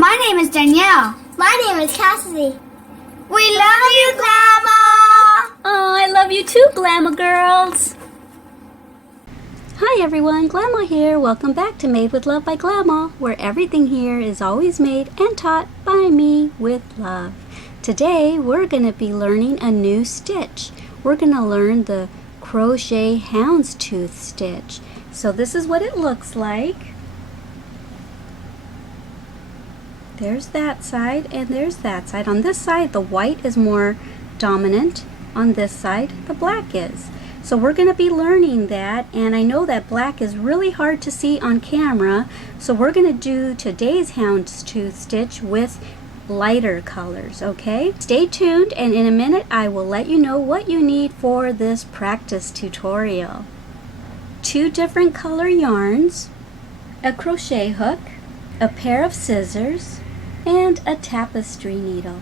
My name is Danielle. My name is Cassidy. We love you, Glama! Oh, I love you too, Glama girls. Hi everyone, Glama here. Welcome back to Made with Love by Glama, where everything here is always made and taught by me with love. Today we're going to be learning a new stitch. We're going to learn the crochet houndstooth stitch. So this is what it looks like. There's that side and there's that side. On this side the white is more dominant. On this side the black is. So we're going to be learning that, and I know that black is really hard to see on camera, so we're going to do today's houndstooth stitch with lighter colors, okay? Stay tuned, and in a minute I will let you know what you need for this practice tutorial. 2 different color yarns, a crochet hook, a pair of scissors, and a tapestry needle.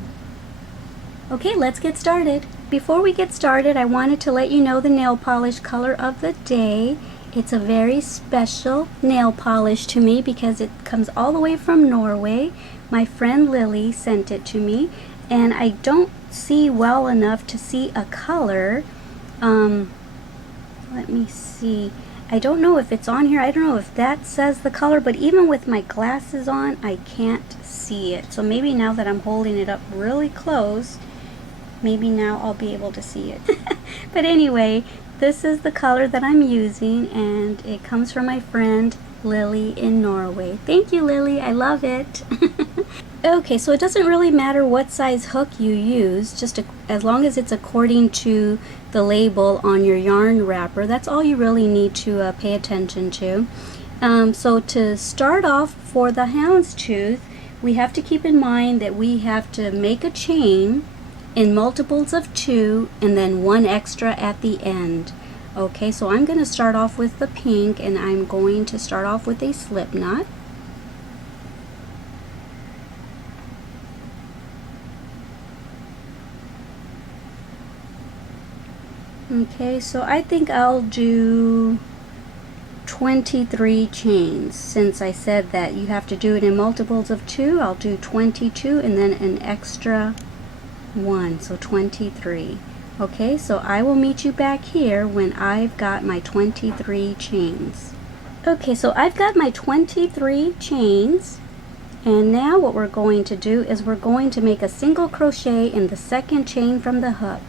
Okay, let's get started. Before we get started, I wanted to let you know the nail polish color of the day. It's a very special nail polish to me because it comes all the way from Norway. My friend Lily sent it to me, and I don't see well enough to see a color. Let me see. I don't know if it's on here. I don't know if that says the color, but even with my glasses on, I can't see it. So maybe now that I'm holding it up really close, maybe now I'll be able to see it. But anyway, this is the color that I'm using, and it comes from my friend Lily in Norway. Thank you, Lily. I love it. Okay, so it doesn't really matter what size hook you use, just as long as it's according to the label on your yarn wrapper. That's all you really need to pay attention to. So to start off for the houndstooth, we have to keep in mind that we have to make a chain in multiples of 2 and then 1 extra at the end. Okay, so I'm going to start off with the pink, and I'm going to start off with a slip knot. Okay, so I think I'll do 23 chains. Since I said that you have to do it in multiples of 2, I'll do 22 and then an extra 1, so 23. Okay, so I will meet you back here when I've got my 23 chains. Okay, so I've got my 23 chains, and now what we're going to do is we're going to make a single crochet in the second chain from the hook.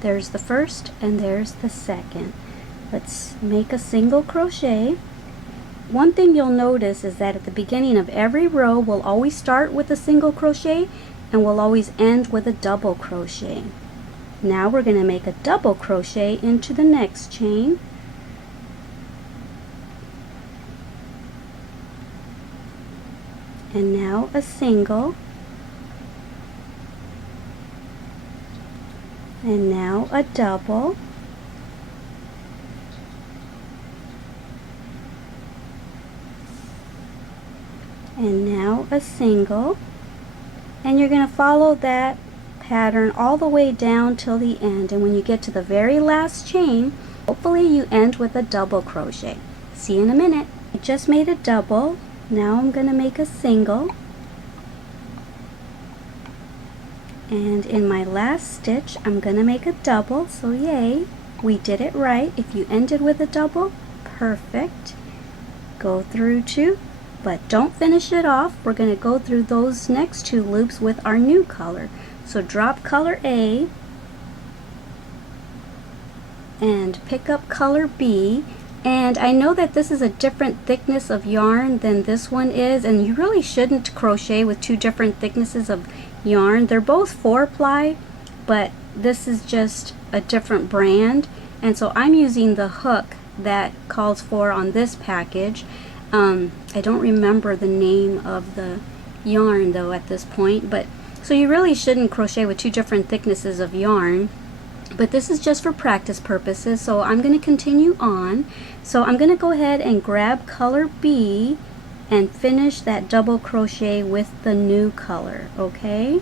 There's the first and there's the second. Let's make a single crochet. One thing you'll notice is that at the beginning of every row we'll always start with a single crochet and we'll always end with a double crochet. Now we're going to make a double crochet into the next chain. And now a single. And now a double. And now a single. And you're going to follow that pattern all the way down till the end, and when you get to the very last chain, hopefully you end with a double crochet. See you in a minute. I just made a double. Now I'm going to make a single, and in my last stitch I'm going to make a double. So yay, we did it right. If you ended with a double, perfect. Go through 2, but don't finish it off. We're going to go through those next 2 loops with our new color. So drop color A and pick up color B. And I know that this is a different thickness of yarn than this one is, and you really shouldn't crochet with 2 different thicknesses of yarn. They're both 4-ply, but this is just a different brand, and so I'm using the hook that calls for on this package. I don't remember the name of the yarn though at this point, but so you really shouldn't crochet with 2 different thicknesses of yarn, but this is just for practice purposes. So I'm going to continue on. So I'm going to go ahead and grab color B and finish that double crochet with the new color. Okay,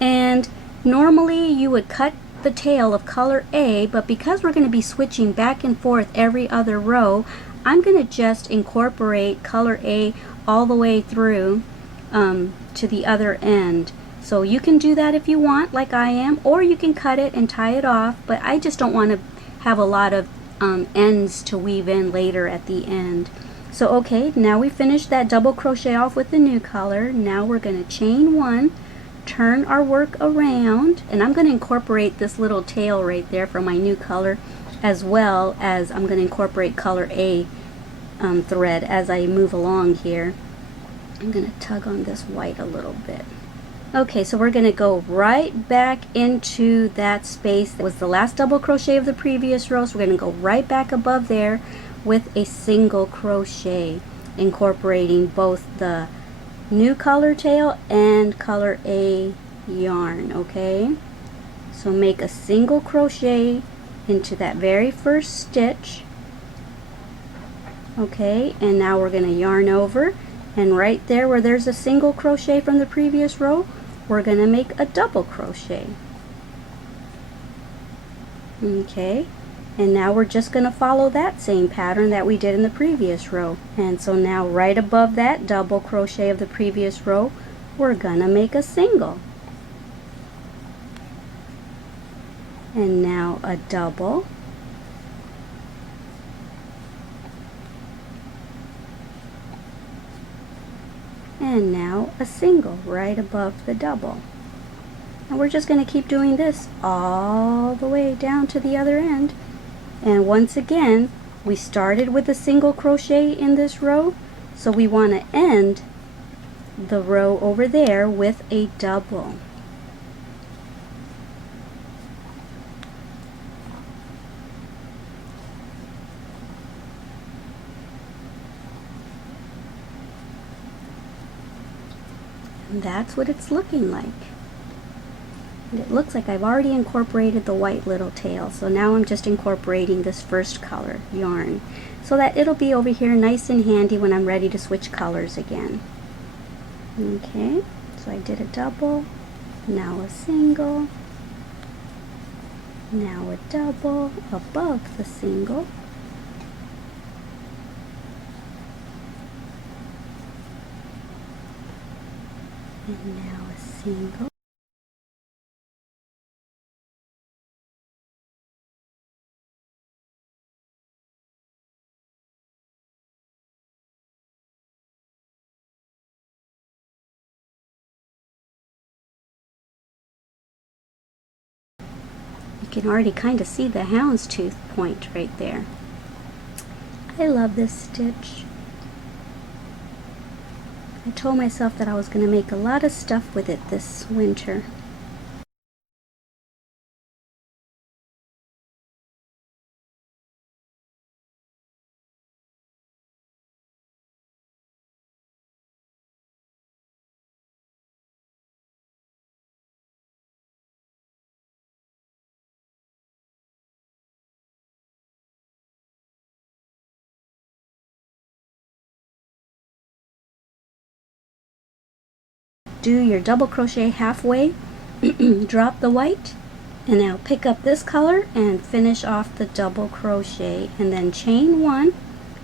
and normally you would cut the tail of color A, but because we're going to be switching back and forth every other row, I'm going to just incorporate color A all the way through to the other end. So you can do that if you want, like I am, or you can cut it and tie it off, but I just don't want to have a lot of ends to weave in later at the end. So okay, now we finished that double crochet off with the new color. Now we're going to chain one, turn our work around, and I'm going to incorporate this little tail right there for my new color, as well as I'm going to incorporate color A thread as I move along here. I'm going to tug on this white a little bit. Okay, so we're going to go right back into that space that was the last double crochet of the previous row. So we're going to go right back above there with a single crochet, incorporating both the new color tail and color A yarn. Okay, so make a single crochet into that very first stitch. Okay, and now we're going to yarn over, and right there where there's a single crochet from the previous row, we're going to make a double crochet. Okay, and now we're just going to follow that same pattern that we did in the previous row. And so now right above that double crochet of the previous row, we're going to make a single. And now a double. And now a single right above the double. And we're just going to keep doing this all the way down to the other end. And once again, we started with a single crochet in this row, so we want to end the row over there with a double. And that's what it's looking like. And it looks like I've already incorporated the white little tail, so now I'm just incorporating this first color yarn so that it'll be over here nice and handy when I'm ready to switch colors again. Okay, so I did a double, now a single, now a double above the single, and now a single, you can already kind of see the houndstooth point right there. I love this stitch. I told myself that I was going to make a lot of stuff with it this winter. Do your double crochet halfway, drop the white, and now pick up this color and finish off the double crochet, and then chain one,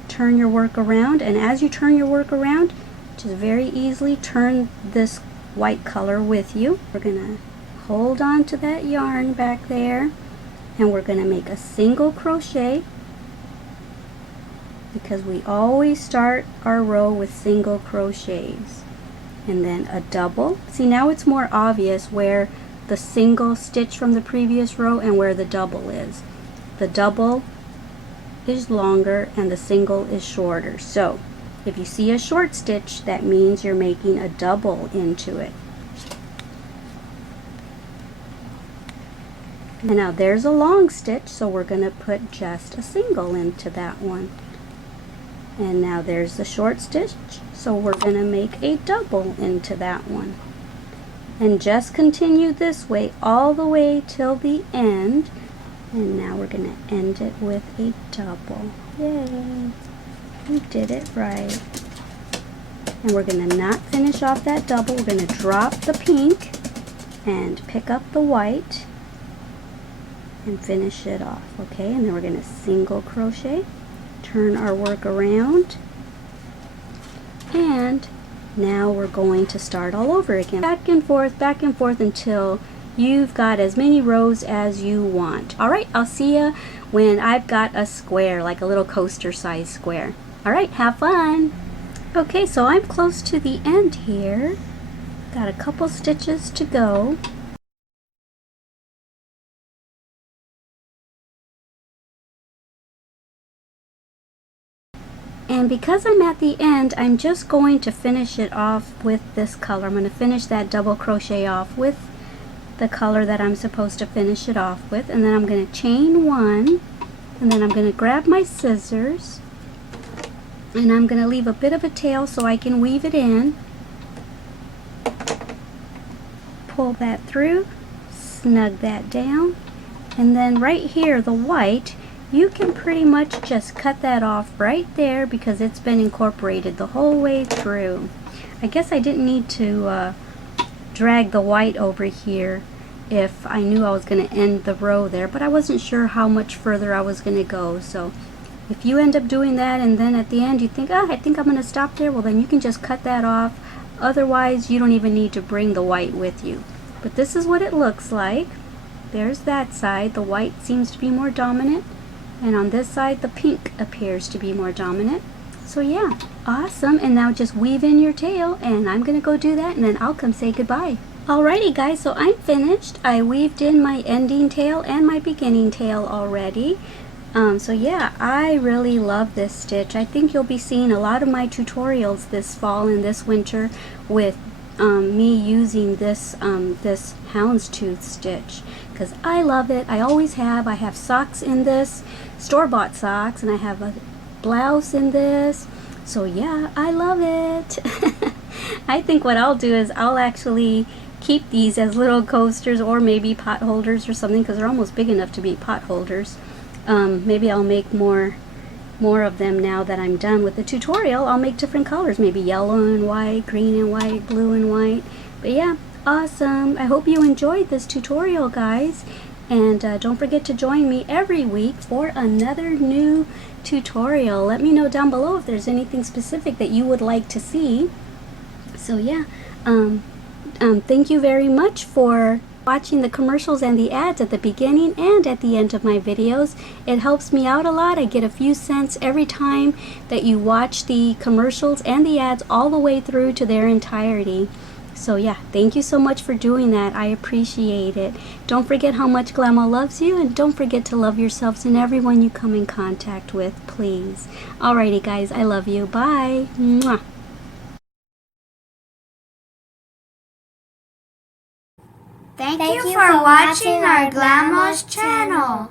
turn your work around, and as you turn your work around, just very easily turn this white color with you. We're gonna hold on to that yarn back there, and we're gonna make a single crochet, because we always start our row with single crochets. And then a double. See, now it's more obvious where the single stitch from the previous row and where the double is. The double is longer and the single is shorter. So if you see a short stitch, that means you're making a double into it. And now there's a long stitch, so we're going to put just a single into that one. And now there's the short stitch, so we're going to make a double into that one. And just continue this way all the way till the end. And now we're going to end it with a double. Yay! We did it right. And we're going to not finish off that double. We're going to drop the pink and pick up the white and finish it off. Okay, and then we're going to single crochet. Turn our work around and Now we're going to start all over again. Back and forth until you've got as many rows as you want. Alright, I'll see ya when I've got a square, like a little coaster size square. Alright, have fun! Okay, so I'm close to the end here. Got a couple stitches to go. And because I'm at the end, I'm just going to finish it off with this color. I'm going to finish that double crochet off with the color that I'm supposed to finish it off with. And then I'm going to chain one. And then I'm going to grab my scissors. And I'm going to leave a bit of a tail so I can weave it in. Pull that through. Snug that down. And then right here, the white, you can pretty much just cut that off right there because it's been incorporated the whole way through. I guess I didn't need to drag the white over here if I knew I was going to end the row there, but I wasn't sure how much further I was going to go. So if you end up doing that and then at the end you think, oh, I think I'm going to stop there, well then you can just cut that off. Otherwise you don't even need to bring the white with you. But this is what it looks like. There's that side. The white seems to be more dominant. And on this side, the pink appears to be more dominant. So yeah, awesome. And now just weave in your tail, and I'm going to go do that, and then I'll come say goodbye. Alrighty guys, so I'm finished. I weaved in my ending tail and my beginning tail already. So yeah, I really love this stitch. I think you'll be seeing a lot of my tutorials this fall and this winter with me using this this houndstooth stitch, because I love it. I always have. I have socks in this, store-bought socks, and I have a blouse in this. So yeah, I love it. I think what I'll do is I'll actually keep these as little coasters or maybe pot holders or something, because they're almost big enough to be pot holders. Maybe I'll make more of them now that I'm done with the tutorial. I'll make different colors, maybe yellow and white, green and white, blue and white. But yeah, awesome. I hope you enjoyed this tutorial, guys. And don't forget to join me every week for another new tutorial. Let me know down below if there's anything specific that you would like to see. So yeah, thank you very much for watching the commercials and the ads at the beginning and at the end of my videos. It helps me out a lot. I get a few cents every time that you watch the commercials and the ads all the way through to their entirety. So yeah, thank you so much for doing that. I appreciate it. Don't forget how much Glama loves you, and don't forget to love yourselves and everyone you come in contact with, please. Alrighty guys, I love you. Bye. Mwah. Thank you for watching our Glama's channel.